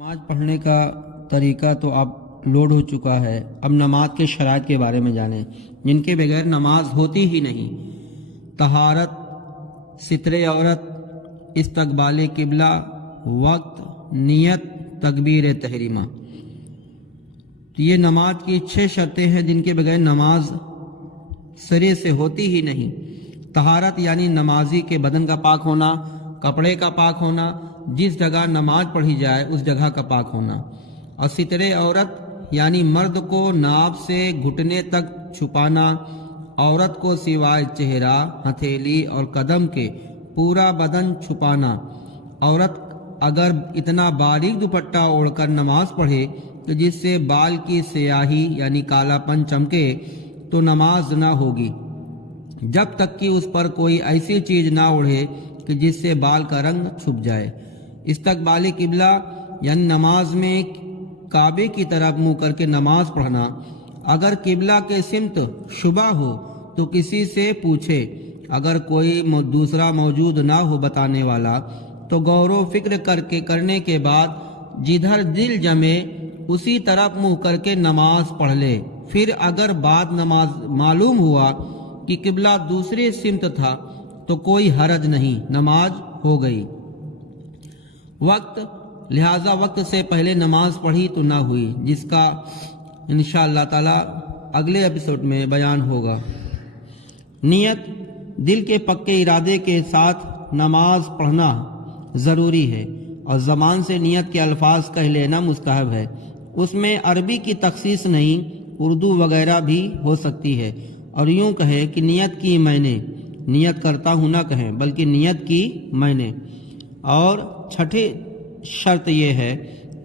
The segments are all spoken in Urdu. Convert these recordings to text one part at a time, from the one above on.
نماز پڑھنے کا طریقہ تو اب لوڈ ہو چکا ہے۔ اب نماز کے شرائط کے بارے میں جانیں جن کے بغیر نماز ہوتی ہی نہیں۔ طہارت، ستر عورت، استقبال قبلہ، وقت، نیت، تکبیر تحریمہ۔ یہ نماز کی 6 شرطیں ہیں جن کے بغیر نماز سرے سے ہوتی ہی نہیں۔ طہارت یعنی نمازی کے بدن کا پاک ہونا، کپڑے کا پاک ہونا، جس جگہ نماز پڑھی جائے اس جگہ کا پاک ہونا۔ اور ستر عورت یعنی مرد کو ناف سے گھٹنے تک چھپانا، عورت کو سوائے چہرہ، ہتھیلی اور قدم کے پورا بدن چھپانا۔ عورت اگر اتنا باریک دوپٹہ اوڑھ کر نماز پڑھے کہ جس سے بال کی سیاہی یعنی کالا پن چمکے تو نماز نہ ہوگی، جب تک کہ اس پر کوئی ایسی چیز نہ اوڑھے کہ جس سے بال کا رنگ چھپ جائے۔ استقبال قبلہ یعنی نماز میں کعبے کی طرف منہ کر کے نماز پڑھنا۔ اگر قبلہ کے سمت شبہ ہو تو کسی سے پوچھے، اگر کوئی دوسرا موجود نہ ہو بتانے والا تو غور و فکر کرنے کے بعد جدھر دل جمے اسی طرف منہ کر کے نماز پڑھ لے۔ پھر اگر بعد نماز معلوم ہوا کہ قبلہ دوسرے سمت تھا تو کوئی حرج نہیں، نماز ہو گئی۔ وقت، لہذا وقت سے پہلے نماز پڑھی تو نہ ہوئی، جس کا انشاءاللہ تعالی اگلے ایپیسوڈ میں بیان ہوگا۔ نیت، دل کے پکے ارادے کے ساتھ نماز پڑھنا ضروری ہے اور زبان سے نیت کے الفاظ کہہ لینا مستحب ہے۔ اس میں عربی کی تخصیص نہیں، اردو وغیرہ بھی ہو سکتی ہے۔ اور یوں کہے کہ نیت کی میں نے، نیت کرتا ہوں نہ کہیں بلکہ نیت کی میں نے۔ اور چھٹی شرط یہ ہے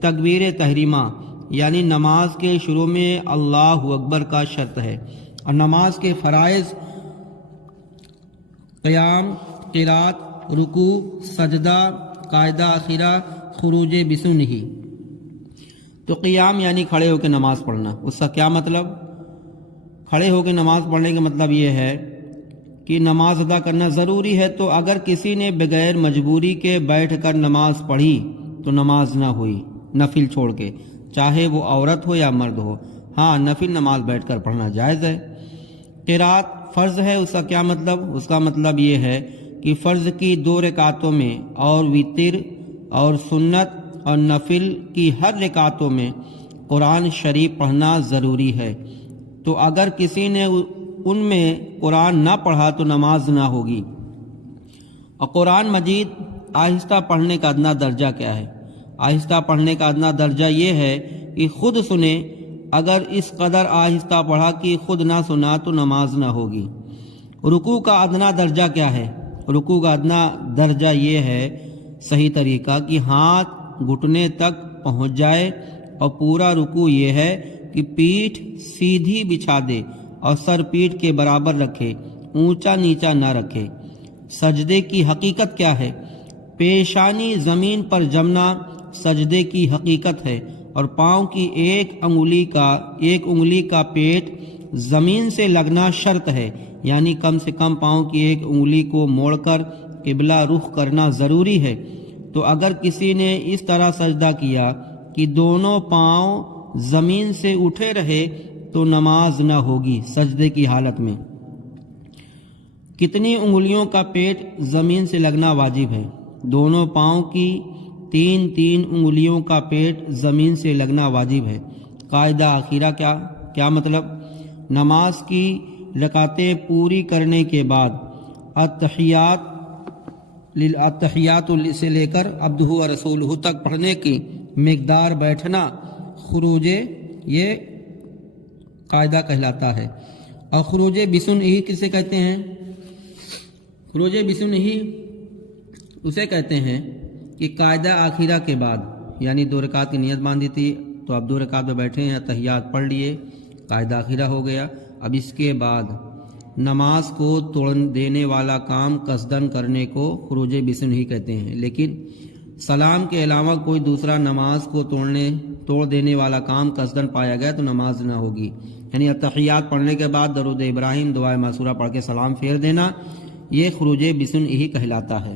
تکبیر تحریمہ یعنی نماز کے شروع میں اللہ اکبر کا شرط ہے۔ اور نماز کے فرائض قیام، قرات، رکوع، سجدہ، قاعدہ اخیرہ، خروج بسنہ۔ تو قیام یعنی کھڑے ہو کے نماز پڑھنا، اس کا کیا مطلب؟ کھڑے ہو کے نماز پڑھنے کا مطلب یہ ہے کہ نماز ادا کرنا ضروری ہے، تو اگر کسی نے بغیر مجبوری کے بیٹھ کر نماز پڑھی تو نماز نہ ہوئی، نفل چھوڑ کے، چاہے وہ عورت ہو یا مرد ہو۔ ہاں، نفل نماز بیٹھ کر پڑھنا جائز ہے۔ قرات فرض ہے، اس کا کیا مطلب؟ اس کا مطلب یہ ہے کہ فرض کی 2 رکعتوں میں اور وتر اور سنت اور نفل کی ہر رکعتوں میں قرآن شریف پڑھنا ضروری ہے۔ تو اگر کسی نے ان میں قرآن نہ پڑھا تو نماز نہ ہوگی۔ اور قرآن مجید آہستہ پڑھنے کا ادنا درجہ کیا ہے؟ آہستہ پڑھنے کا ادنا درجہ یہ ہے کہ خود سنے، اگر اس قدر آہستہ پڑھا کہ خود نہ سنا تو نماز نہ ہوگی۔ رکوع کا ادنا درجہ کیا ہے؟ رکوع کا ادنا درجہ یہ ہے صحیح طریقہ کہ ہاتھ گھٹنے تک پہنچ جائے، اور پورا رکوع یہ ہے کہ پیٹھ سیدھی بچھا دے اور سر پیٹھ کے برابر رکھے، اونچا نیچا نہ رکھے۔ سجدے کی حقیقت کیا ہے؟ پیشانی زمین پر جمنا سجدے کی حقیقت ہے، اور پاؤں کی ایک انگلی کا پیٹ زمین سے لگنا شرط ہے، یعنی کم سے کم پاؤں کی ایک انگلی کو موڑ کر قبلہ رخ کرنا ضروری ہے۔ تو اگر کسی نے اس طرح سجدہ کیا کہ دونوں پاؤں زمین سے اٹھے رہے تو نماز نہ ہوگی سجدے کی حالت میں۔ کتنی انگلیوں کا پیٹ زمین سے لگنا واجب ہے؟ دونوں پاؤں کی 3 انگلیوں کا پیٹ زمین سے لگنا واجب ہے۔ قاعدہ اخیرہ کیا مطلب؟ نماز کی رکعتیں پوری کرنے کے بعد التحیات سے لے کر عبدہ و رسولہ تک پڑھنے کی مقدار بیٹھنا خروج یہ قاعدہ کہلاتا ہے۔ اور خروج بسنہ کسے کہتے ہیں؟ خروج بسنہ اسے کہتے ہیں کہ قاعدہ آخرہ کے بعد، یعنی 2 رکعت کی نیت باندھی تھی تو اب 2 رکعت میں بیٹھے ہیں، تحیات پڑھ لیے، قاعدہ آخرہ ہو گیا۔ اب اس کے بعد نماز کو توڑ دینے والا کام قصدن کرنے کو خروج بسنہ کہتے ہیں۔ لیکن سلام کے علاوہ کوئی دوسرا نماز کو توڑ دینے والا کام قصدن پایا گیا تو نماز نہ ہوگی۔ یعنی تحیات پڑھنے کے بعد درود ابراہیم، دعائے معصورہ پڑھ کے سلام پھیر دینا، یہ خروج بسنہ کہلاتا ہے۔